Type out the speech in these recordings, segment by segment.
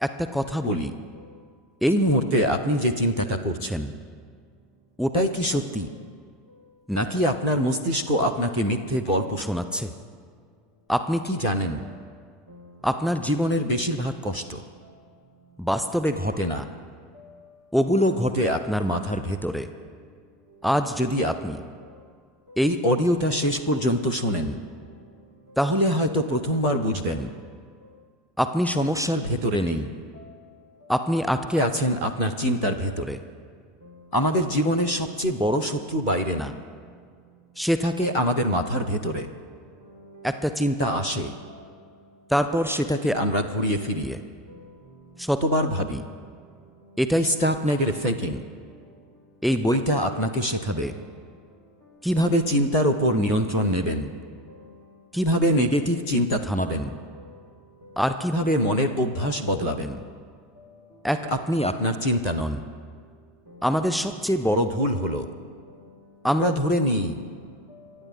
একটা কথা বলি, এই মুহূর্তে আপনি যে চিন্তাটা করছেন ওটাই কি সত্যি, নাকি আপনার মস্তিষ্ক আপনাকে মিথ্যে গল্প শোনাচ্ছে? আপনি কি জানেন, আপনার জীবনের বেশিরভাগ কষ্ট বাস্তবে ঘটে না, ওগুলো ঘটে আপনার মাথার ভেতরে। আজ যদি আপনি এই অডিওটা শেষ পর্যন্ত শোনেন, তাহলে হয়তো প্রথমবার বুঝবেন আপনি সমস্যার ভেতরে নেই, আপনি আটকে আছেন আপনার চিন্তার ভেতরে। আমাদের জীবনের সবচেয়ে বড় শত্রু বাইরে না, সে থাকে আমাদের মাথার ভেতরে। একটা চিন্তা আসে, তারপর সেটাকে আমরা ঘুরিয়ে ফিরিয়ে শতবার ভাবি। এটাই স্টার্ট নেগেটিভ থিংকিং। এই বইটা আপনাকে শেখাবে কিভাবে চিন্তার ওপর নিয়ন্ত্রণ নেবেন, কিভাবে নেগেটিভ চিন্তা থামাবেন, আর কিভাবে মনের অভ্যাস বদলাবেন। আপনি আপনার চিন্তা নন। আমাদের সবচেয়ে বড় ভুল হলো আমরা ধরে নিই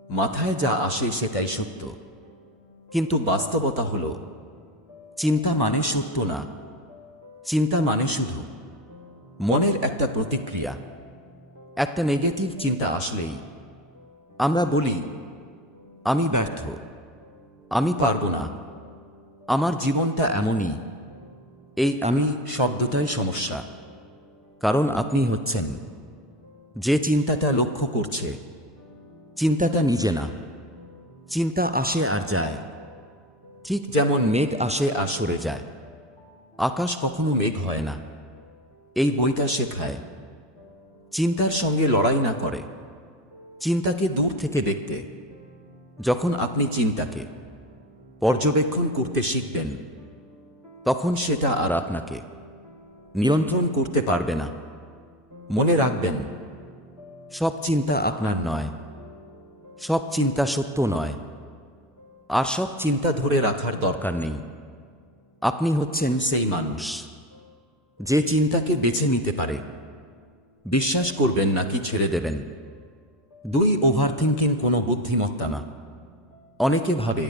মাথায় যা আসে সেটাই সত্য, কিন্তু বাস্তবতা হলো চিন্তা মানে সত্য না। চিন্তা মানে শুধু মনের একটা প্রতিক্রিয়া। একটা নেগেটিভ চিন্তা আসলেই আমরা বলি, আমি ব্যর্থ, আমি পারবো না, আমার জীবনটা এমনই। এই আমি শব্দটাই সমস্যা, কারণ আপনি হচ্ছেন যে চিন্তাটা লক্ষ্য করছে। চিন্তাটা নিজে না, চিন্তা আসে আর যায়, ঠিক যেমন মেঘ আসে আর সরে যায়। আকাশ কখনো মেঘ হয় না। এই বইটা শেখায় চিন্তার সঙ্গে লড়াই না করে, চিন্তাকে দূর থেকে দেখতে। যখন আপনি চিন্তাকে পর্যবেক্ষণ করতে শিখবেন, তখন সেটা আর আপনাকে নিয়ন্ত্রণ করতে পারবে না। মনে রাখবেন, সব চিন্তা আপনার নয়, সব চিন্তা সত্য নয়, আর সব চিন্তা ধরে রাখার দরকার নেই। আপনি হচ্ছেন সেই মানুষ যে চিন্তাকে বেছে নিতে পারে। বিশ্বাস করবেন নাকি ছেড়ে দেবেন। ওভারথিংকিং কোনো বুদ্ধিমত্তা না। অনেকে ভাবে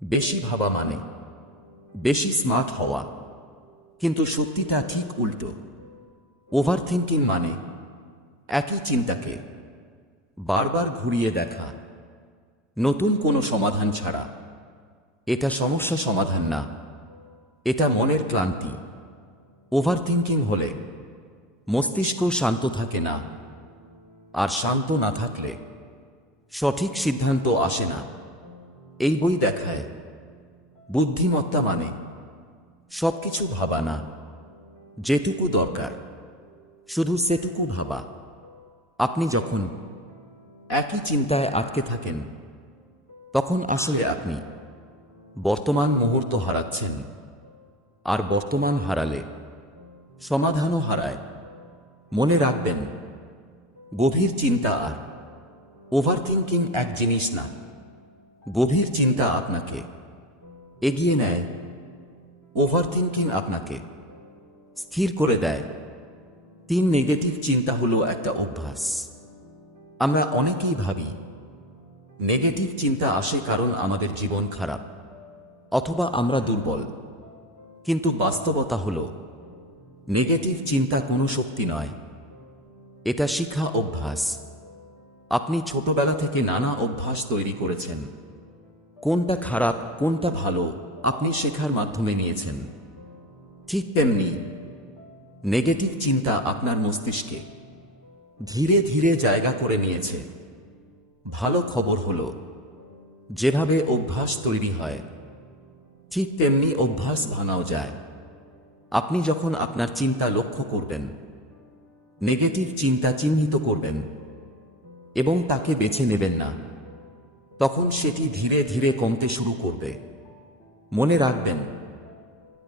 বেশি ভাবা মানে বেশি স্মার্ট হওয়া, কিন্তু সত্যিটা ঠিক উল্টো। ওভারথিংকিং মানে একই চিন্তাকে বারবার ঘুরিয়ে দেখা, নতুন কোনো সমাধান ছাড়া। এটা সমস্যা সমাধান না, এটা মনের ক্লান্তি। ওভারথিংকিং হলে মস্তিষ্ক শান্ত থাকে না, আর শান্ত না থাকলে সঠিক সিদ্ধান্ত আসে না। এই বই দেখায় বুদ্ধিমত্তা মানে সবকিছু ভাবা না, যেটুকু দরকার শুধু সেটুকু ভাবা। আপনি যখন একই চিন্তায় আটকে থাকেন, তখন আসলে আপনি বর্তমান মুহূর্ত হারাচ্ছেন। আর বর্তমান হারালে সমাধানও হারায়। মনে রাখবেন, গভীর চিন্তা আর ওভারথিংকিং এক জিনিস না। গভীর চিন্তা আপনাকে এগিয়ে নেয়, ওভারথিংকিং আপনাকে স্থির করে দেয়। নেগেটিভ চিন্তা হলো একটা অভ্যাস। আমরা অনেকেই ভাবি নেগেটিভ চিন্তা আসে কারণ আমাদের জীবন খারাপ, অথবা আমরা দুর্বল। কিন্তু বাস্তবতা হলো নেগেটিভ চিন্তা কোনো শক্তি নয়, এটা শিখা অভ্যাস। আপনি ছোটবেলা থেকে নানা অভ্যাস তৈরি করেছেন। কোনটা খারাপ কোনটা ভালো আপনি শেখার মাধ্যমে নিয়েছেন। ঠিক তেমনি নেগেটিভ চিন্তা আপনার মস্তিষ্কে ধীরে ধীরে জায়গা করে নিয়েছে। ভালো খবর হলো, যেভাবে অভ্যাস তৈরি হয় ঠিক তেমনি অভ্যাস ভাঙাও যায়। আপনি যখন আপনার চিন্তা লক্ষ্য করবেন, নেগেটিভ চিন্তা চিহ্নিত করবেন এবং তাকে বেছে নেবেন না, তখন সেটি ধীরে ধীরে কমতে শুরু করবে। মনে রাখবেন,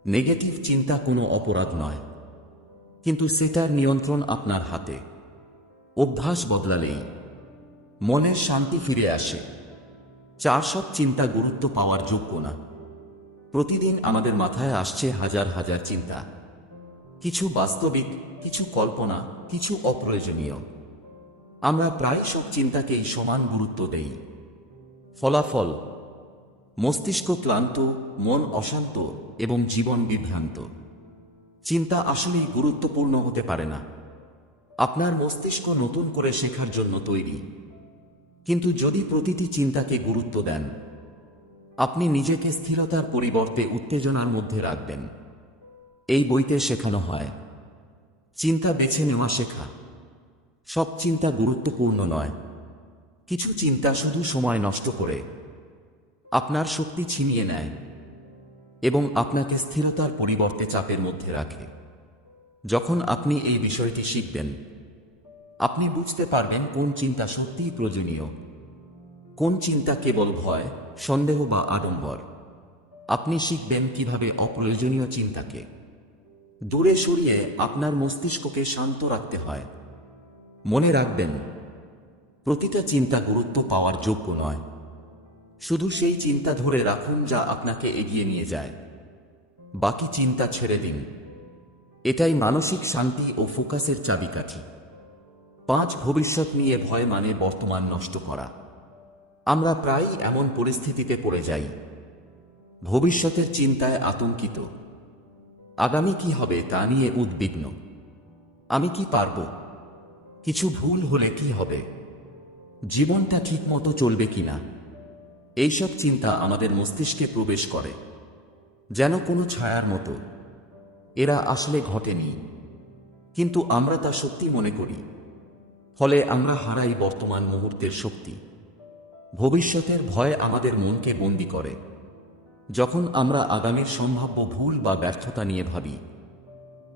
নেগেটিভ চিন্তা কোনো অপরাধ নয়, কিন্তু সেটার নিয়ন্ত্রণ আপনার হাতে। অভ্যাস বদলালেই মনের শান্তি ফিরে আসে। সব চিন্তা গুরুত্ব পাওয়ার যোগ্য না। প্রতিদিন আমাদের মাথায় আসছে হাজার হাজার চিন্তা, কিছু বাস্তবিক, কিছু কল্পনা, কিছু অপ্রয়োজনীয়। আমরা প্রায় সব চিন্তাকেই সমান গুরুত্ব দেই। ফলাফল, মস্তিষ্ক ক্লান্ত, মন অশান্ত, এবং জীবন বিভ্রান্ত। চিন্তা আসলেই গুরুত্বপূর্ণ হতে পারে না। আপনার মস্তিষ্ক নতুন করে শেখার জন্য তৈরি। কিন্তু যদি প্রতিটি চিন্তাকে গুরুত্ব দেন, আপনি নিজেকে স্থিরতার পরিবর্তে উত্তেজনার মধ্যে রাখবেন। এই বইতে শেখানো হয় চিন্তা বেছে নেওয়া শেখা। সব চিন্তা গুরুত্বপূর্ণ নয়। কিছু চিন্তা শুধু সময় নষ্ট করে, আপনার শক্তি ছিনিয়ে নেয় এবং আপনাকে স্থিরতার পরিবর্তে চাপের মধ্যে রাখে। যখন আপনি এই বিষয়টি শিখবেন, আপনি বুঝতে পারবেন কোন চিন্তা সত্যিই প্রয়োজনীয়, কোন চিন্তা কেবল ভয়, সন্দেহ বা আড়ম্বর। আপনি শিখবেন কিভাবে অপ্রয়োজনীয় চিন্তাকে দূরে সরিয়ে আপনার মস্তিষ্ককে শান্ত রাখতে হয়। মনে রাখবেন, প্রতিটা চিন্তা গুরুত্ব পাওয়ার যোগ্য নয়। শুধু সেই চিন্তা ধরে রাখুন যা আপনাকে এগিয়ে নিয়ে যায়। বাকি চিন্তা ছেড়ে দিন। এটাই মানসিক শান্তি ও ফোকাসের চাবিকাঠি। 5 ভবিষ্যৎ নিয়ে ভয় মানে বর্তমান নষ্ট করা। আমরা প্রায়ই এমন পরিস্থিতিতে পড়ে যাই, ভবিষ্যতের চিন্তায় আতঙ্কিত, আগামী কি হবে তা নিয়ে উদ্বিগ্ন। আমি কি পারব? কিছু ভুল হলে কি হবে? জীবনটা ঠিকমতো চলবে কিনা? এইসব চিন্তা আমাদের মস্তিষ্কে প্রবেশ করে যেন কোনো ছায়ার মতো। এরা আসলে ঘটেনি, কিন্তু আমরা তা সত্যি মনে করি। ফলে আমরা হারাই বর্তমান মুহূর্তের শক্তি। ভবিষ্যতের ভয় আমাদের মনকে বন্দী করে। যখন আমরা আগামীর সম্ভাব্য ভুল বা ব্যর্থতা নিয়ে ভাবি,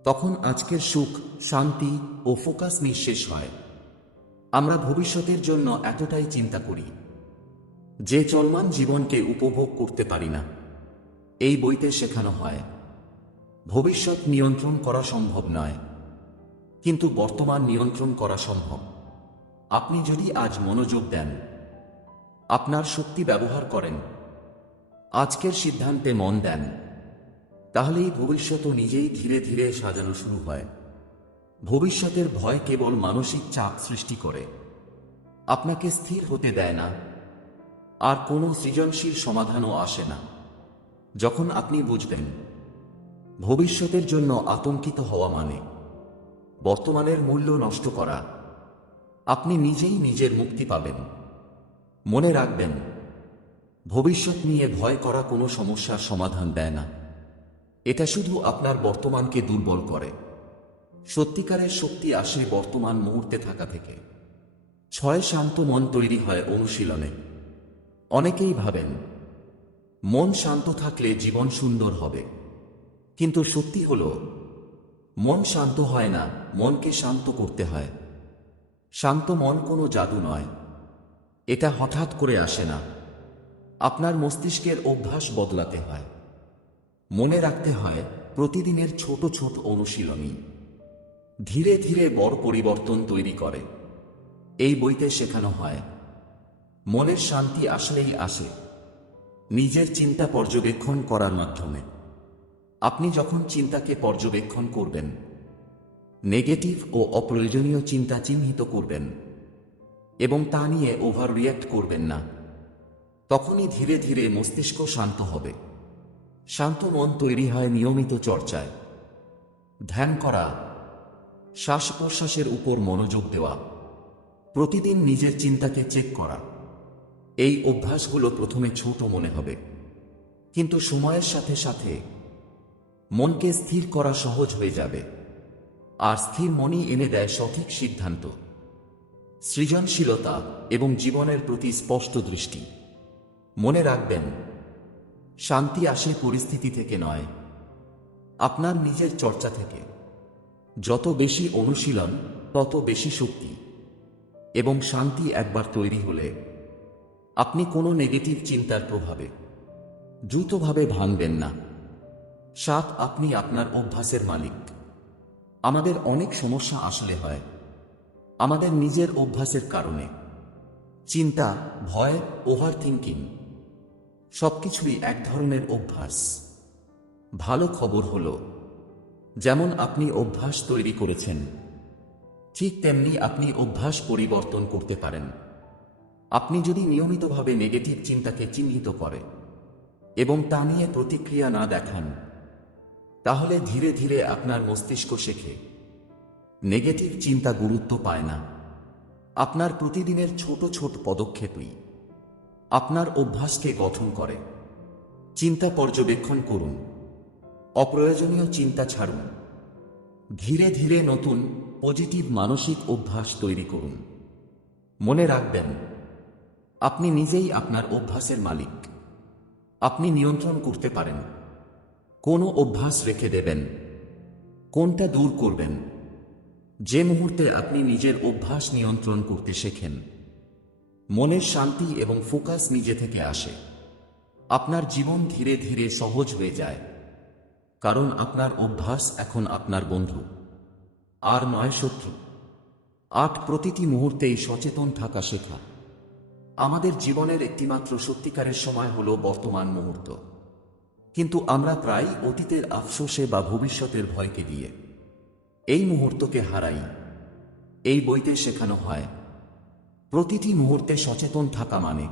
তখন আজকের সুখ, শান্তি ও ফোকাস নিঃশেষ হয়। আমরা ভবিষ্যতের জন্য এতটাই চিন্তা করি যে চলমান জীবনকে উপভোগ করতে পারি না। এই বইতে শেখানো হয় ভবিষ্যৎ নিয়ন্ত্রণ করা সম্ভব নয়, কিন্তু বর্তমান নিয়ন্ত্রণ করা সম্ভব। আপনি যদি আজ মনোযোগ দেন, আপনার শক্তি ব্যবহার করেন, আজকের সিদ্ধান্তে মন দেন, তাহলেই ভবিষ্যৎও নিজেই ধীরে ধীরে সাজানো শুরু হয়। ভবিষ্যতের ভয় কেবল মানসিক চাপ সৃষ্টি করে, আপনাকে স্থির হতে দেয় না, আর কোনো সৃজনশীল সমাধানও আসে না। যখন আপনি বুঝবেন ভবিষ্যতের জন্য আতঙ্কিত হওয়া মানে বর্তমানের মূল্য নষ্ট করা, আপনি নিজেই নিজের মুক্তি পাবেন। মনে রাখবেন, ভবিষ্যৎ নিয়ে ভয় করা কোনো সমস্যার সমাধান দেয় না। এটা শুধু আপনার বর্তমানকে দুর্বল করে। সত্যিকারের শক্তি আসে বর্তমান মুহূর্তে থাকা থেকে। 6 শান্ত মন তৈরি হয় অনুশীলনে। অনেকেই ভাবেন মন শান্ত থাকলে জীবন সুন্দর হবে, কিন্তু সত্যি হলো মন শান্ত হয় না, মনকে শান্ত করতে হয়। শান্ত মন কোনো জাদু নয়, এটা হঠাৎ করে আসে না। আপনার মস্তিষ্কের অভ্যাস বদলাতে হয়। মনে রাখতে হয় প্রতিদিনের ছোট ছোট অনুশীলনী ধীরে ধীরে বড় পরিবর্তন তৈরি করে। এই বইতে শেখানো হয় মনের শান্তি আসলেই আসে নিজের চিন্তা পর্যবেক্ষণ করার মাধ্যমে। আপনি যখন চিন্তাকে পর্যবেক্ষণ করবেন, নেগেটিভ ও অপ্রয়োজনীয় চিন্তা চিহ্নিত করবেন এবং তা নিয়ে ওভার রিয়্যাক্ট করবেন না, তখনই ধীরে ধীরে মস্তিষ্ক শান্ত হবে। শান্ত মন তৈরি হয় নিয়মিত চর্চায়। ধ্যান করা, শ্বাস প্রশ্বাসের উপর মনোযোগ দেওয়া, প্রতিদিন নিজের চিন্তাকে চেক করা। এই অভ্যাসগুলো প্রথমে ছোট মনে হবে, কিন্তু সময়ের সাথে সাথে মনকে স্থির করা সহজ হয়ে যাবে। আর স্থির মনই এনে দেয় সঠিক সিদ্ধান্ত, সৃজনশীলতা এবং জীবনের প্রতি স্পষ্ট দৃষ্টি। মনে রাখবেন, শান্তি আসে পরিস্থিতি থেকে নয়, আপনার নিজের চর্চা থেকে। যত বেশি অনুশীলন, তত বেশি শক্তি। এবং শান্তি একবার তৈরি হলে আপনি কোনো নেগেটিভ চিন্তার প্রভাবে দ্রুতভাবে ভাঙবেন না। 7, আপনি আপনার অভ্যাসের মালিক। আমাদের অনেক সমস্যা আসলে হয় আমাদের নিজের অভ্যাসের কারণে। চিন্তা, ভয়, ওভার থিঙ্কিং সবকিছুই এক ধরনের অভ্যাস। ভালো খবর হলো, যেমন আপনি অভ্যাস তৈরি করেছেন, ঠিক তেমনি আপনি অভ্যাস পরিবর্তন করতে পারেন। আপনি যদি নিয়মিতভাবে নেগেটিভ চিন্তাকে চিহ্নিত করে এবং তা নিয়ে প্রতিক্রিয়া না দেখান, তাহলে ধীরে ধীরে আপনার মস্তিষ্ক শেখে নেগেটিভ চিন্তা গুরুত্ব পায় না। আপনার প্রতিদিনের ছোট ছোট পদক্ষেপই আপনার অভ্যাসকে গঠন করে। চিন্তা পর্যবেক্ষণ করুন, অপ্রয়োজনীয় চিন্তা ছাড়ুন। ধীরে ধীরে নতুন পজিটিভ মানসিক অভ্যাস তৈরি করুন। মনে রাখবেন, আপনি নিজেই আপনার অভ্যাসের মালিক। আপনি নিয়ন্ত্রণ করতে পারেন কোন অভ্যাস রেখে দেবেন, কোনটা দূর করবেন। যে মুহূর্তে আপনি নিজের অভ্যাস নিয়ন্ত্রণ করতে শেখেন, মনের শান্তি এবং ফোকাস নিজে থেকে আসে। আপনার জীবন ধীরে ধীরে সহজ হয়ে যায়, কারণ আপনার অভ্যাস এখন আপনার বন্ধু আর নয় শত্রু। প্রতিটি মুহূর্তেই সচেতন থাকা শেখা। আমাদের জীবনের একটিমাত্র সত্যিকারের সময় হলো বর্তমান মুহূর্ত, কিন্তু আমরা প্রায় অতীতের আফসোসে বা ভবিষ্যতের ভয়কে দিয়ে এই মুহূর্তকে হারাই। এই বইতে শেখানো হয়, প্রতিটি মুহূর্তে সচেতন থাকা মানে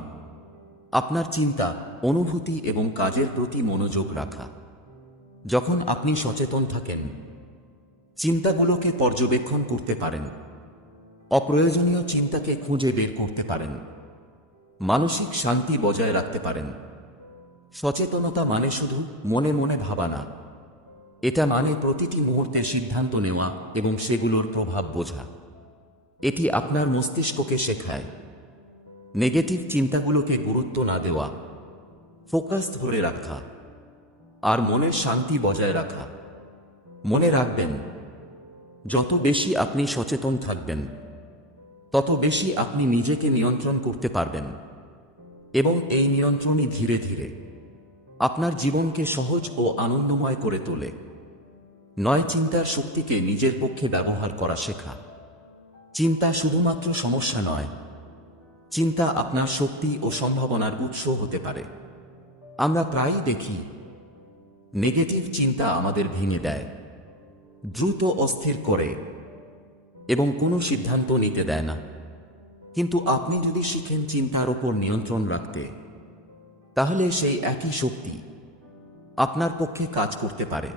আপনার চিন্তা, অনুভূতি এবং কাজের প্রতি মনোযোগ রাখা। যখন আপনি সচেতন থাকেন, চিন্তাগুলোকে পর্যবেক্ষণ করতে পারেন, অপ্রয়োজনীয় চিন্তাকে খুঁজে বের করতে পারেন, মানসিক শান্তি বজায় রাখতে পারেন। সচেতনতা মানে শুধু মনে মনে ভাবা না, এটা মানে প্রতিটি মুহূর্তে সিদ্ধান্ত নেওয়া এবং সেগুলোর প্রভাব বোঝা। এটি আপনার মস্তিষ্ককে শেখায় নেগেটিভ চিন্তাগুলোকে গুরুত্ব না দেওয়া, ফোকাস ধরে রাখা আর মনের শান্তি বজায় রাখা। মনে রাখবেন, যত বেশি আপনি সচেতন থাকবেন, তত বেশি আপনি নিজেকে নিয়ন্ত্রণ করতে পারবেন, এবং এই নিয়ন্ত্রণই ধীরে ধীরে আপনার জীবনকে সহজ ও আনন্দময় করে তোলে। নয়, চিন্তার শক্তিকে নিজের পক্ষে ব্যবহার করা শেখা। চিন্তা শুধুমাত্র সমস্যা নয়, চিন্তা আপনার শক্তি ও সম্ভাবনার উৎস হতে পারে। আমরা প্রায়ই দেখি, নেগেটিভ চিন্তা আমাদের ভেঙে দেয়, দ্রুত অস্থির করে এবং কোনো সিদ্ধান্ত নিতে দেয় না। কিন্তু আপনি যদি শিখেন চিন্তার ওপর নিয়ন্ত্রণ রাখতে, তাহলে সেই একই শক্তি আপনার পক্ষে কাজ করতে পারে।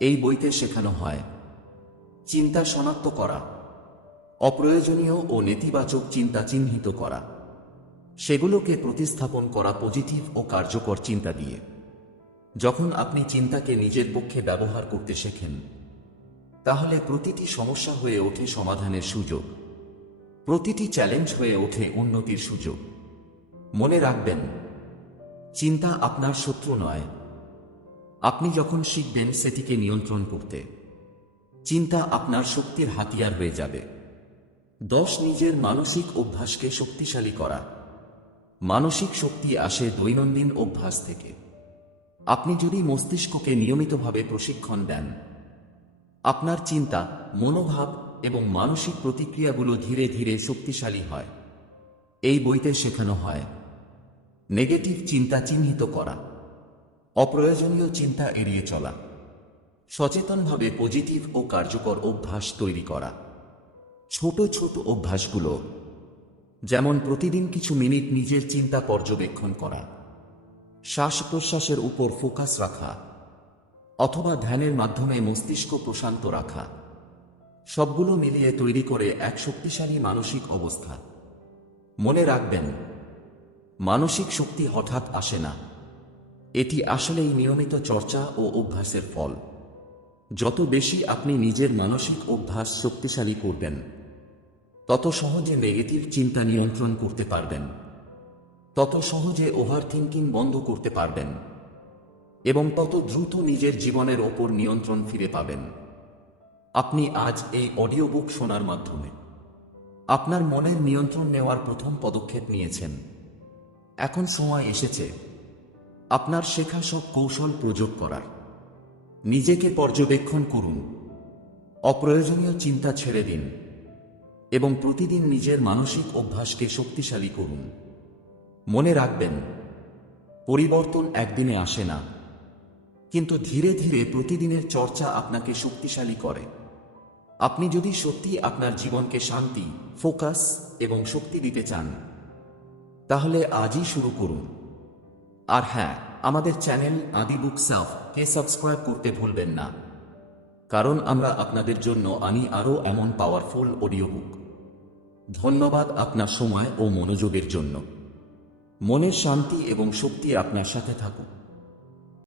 এই বইতে শেখানো হয়, চিন্তা শনাক্ত করা, অপ্রয়োজনীয় ও নেতিবাচক চিন্তা চিহ্নিত করা, সেগুলোকে প্রতিস্থাপন করা পজিটিভ ও কার্যকর চিন্তা দিয়ে। যখন আপনি চিন্তাকে নিজের পক্ষে ব্যবহার করতে শেখেন, তাহলে প্রতিটি সমস্যা হয়ে ওঠে সমাধানের সুযোগ, প্রতিটি চ্যালেঞ্জ হয়ে ওঠে উন্নতির সুযোগ। মনে রাখবেন, চিন্তা আপনার শত্রু নয়। আপনি যখন শিখবেন সেটিকে নিয়ন্ত্রণ করতে, চিন্তা আপনার শক্তির হাতিয়ার হয়ে যাবে। 10, নিজের মানসিক অভ্যাসকে শক্তিশালী করা। মানসিক শক্তি আসে দৈনন্দিন অভ্যাস থেকে। আপনি যদি মস্তিষ্ককে নিয়মিতভাবে প্রশিক্ষণ দেন, আপনার চিন্তা, মনোভাব এবং মানসিক প্রতিক্রিয়াগুলো ধীরে ধীরে শক্তিশালী হয়। এই বইতে শেখানো হয়, নেগেটিভ চিন্তা চিহ্নিত করা, অপ্রয়োজনীয় চিন্তা এড়িয়ে চলা, সচেতনভাবে পজিটিভ ও কার্যকর অভ্যাস তৈরি করা। ছোট ছোট অভ্যাসগুলো, যেমন প্রতিদিন কিছু মিনিট নিজের চিন্তা পর্যবেক্ষণ করা, শ্বাস প্রশ্বাসের উপর ফোকাস রাখা, অথবা ধ্যানের মাধ্যমে মস্তিষ্ক প্রশান্ত রাখা, সবগুলো মিলিয়ে তৈরি করে এক শক্তিশালী মানসিক অবস্থা। মনে রাখবেন, মানসিক শক্তি হঠাৎ আসে না, এটি আসলেই নিয়মিত চর্চা ও অভ্যাসের ফল। যত বেশি আপনি নিজের মানসিক অভ্যাস শক্তিশালী করবেন, তত সহজে নেগেটিভ চিন্তা নিয়ন্ত্রণ করতে পারবেন, তত সহজে ওভারথিংকিং বন্ধ করতে পারবেন, এবং তত দ্রুত নিজের জীবনের ওপর নিয়ন্ত্রণ ফিরে পাবেন। আপনি আজ এই অডিও বুক শোনার মাধ্যমে আপনার মনের নিয়ন্ত্রণ নেওয়ার প্রথম পদক্ষেপ নিয়েছেন। এখন সময় এসেছে আপনার শেখা সব কৌশল প্রয়োগ করার। নিজেকে পর্যবেক্ষণ করুন, অপ্রয়োজনীয় চিন্তা ছেড়ে দিন এবং প্রতিদিন নিজের মানসিক অভ্যাসকে শক্তিশালী করুন। মনে রাখবেন, পরিবর্তন একদিনে আসে না, কিন্তু ধীরে ধীরে প্রতিদিনের চর্চা আপনাকে শক্তিশালী করে। আপনি যদি সত্যি আপনার জীবনকে শান্তি, ফোকাস এবং শক্তি দিতে চান, তাহলে আজই শুরু করুন। আর হ্যাঁ, আমাদের চ্যানেল আদি বুক সেলফ কে সাবস্ক্রাইব করতে ভুলবেন না, কারণ আমরা আপনাদের জন্য আনি আরও এমন পাওয়ারফুল অডিও বুক। ধন্যবাদ আপনার সময় ও মনোযোগের জন্য। মনের শান্তি এবং শক্তি আপনার সাথে থাকুক।